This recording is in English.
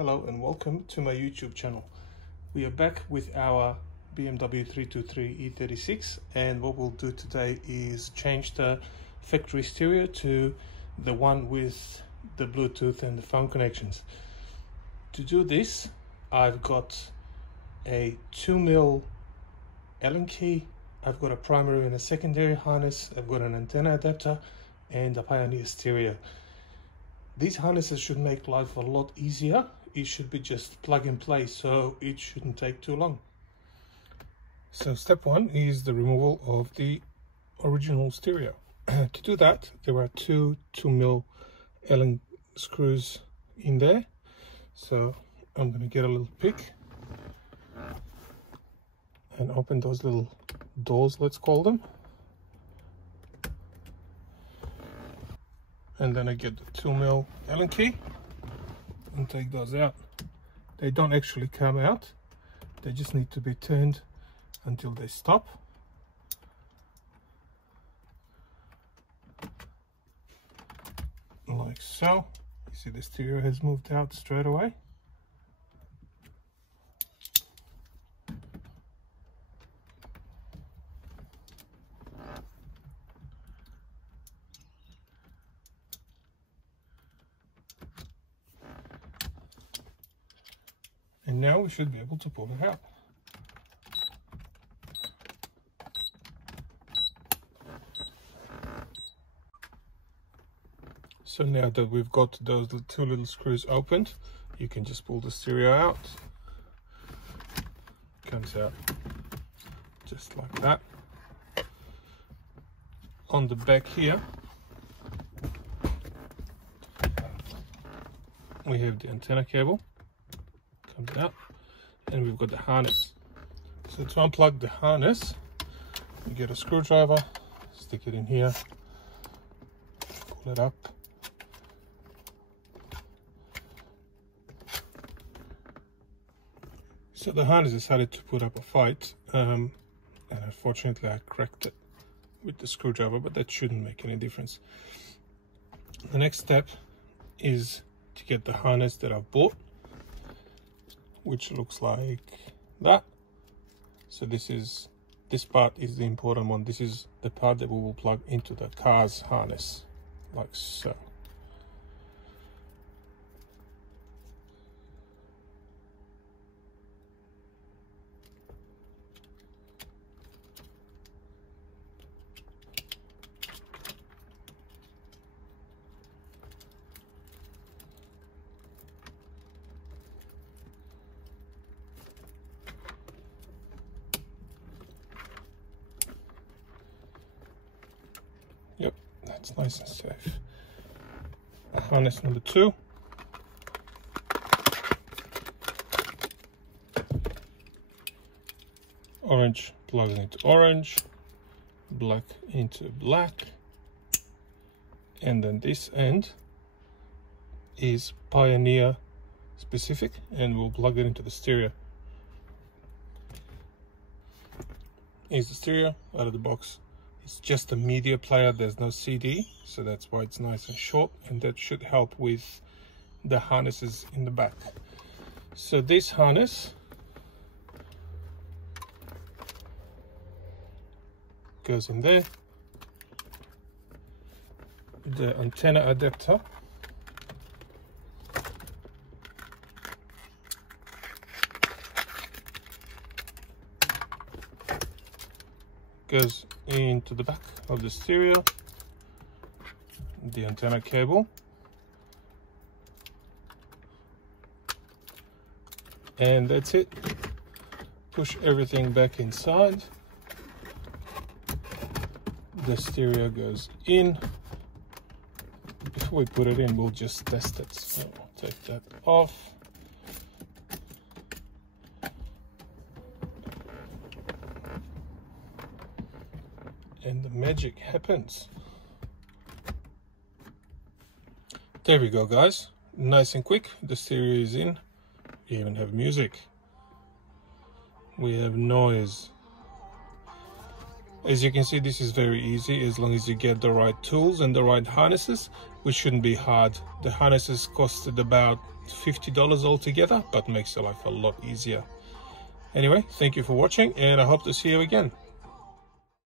Hello and welcome to my YouTube channel. We are back with our BMW 323 E36, and what we'll do today is change the factory stereo to the one with the Bluetooth and the phone connections. To do this, I've got a 2mm Allen key, I've got a primary and a secondary harness, I've got an antenna adapter and a Pioneer stereo. These harnesses should make life a lot easier. It should be just plug and play, so it shouldn't take too long. So step one is the removal of the original stereo. To do that, there are two 2mm Allen screws in there. So I'm going to get a little pick and open those little doors, let's call them. And then I get the 2mm Allen key and take those out. They don't actually come out, they just need to be turned until they stop. Like so. You see the stereo has moved out straight away. And now we should be able to pull it out. So now that we've got those two little screws opened, you can just pull the stereo out. Comes out just like that. On the back here, we have the antenna cable. Comes out, and we've got the harness. So to unplug the harness, you get a screwdriver, stick it in here, pull it up, so the harness decided to put up a fight, and unfortunately I cracked it with the screwdriver, but that shouldn't make any difference. The next step is to get the harness that I've bought, which looks like that. So this part is the important one. This is the part that we will plug into the car's harness, like so. Yep, that's nice and safe. Harness number 2. Orange plugs into orange, black into black, and then this end is Pioneer specific, and we'll plug it into the stereo. Here's the stereo out of the box. It's just a media player, there's no CD, so that's why it's nice and short, and that should help with the harnesses in the back. So this harness goes in there. The antenna adapter goes into the back of the stereo, the antenna cable, and that's it. Push everything back inside. The stereo goes in. Before we put it in, we'll just test it. So I'll take that off. And the magic happens. There we go, guys. Nice and quick. The stereo is in. We even have music. We have noise. As you can see, this is very easy as long as you get the right tools and the right harnesses, which shouldn't be hard. The harnesses costed about $50 altogether, but makes your life a lot easier. Anyway, thank you for watching, and I hope to see you again.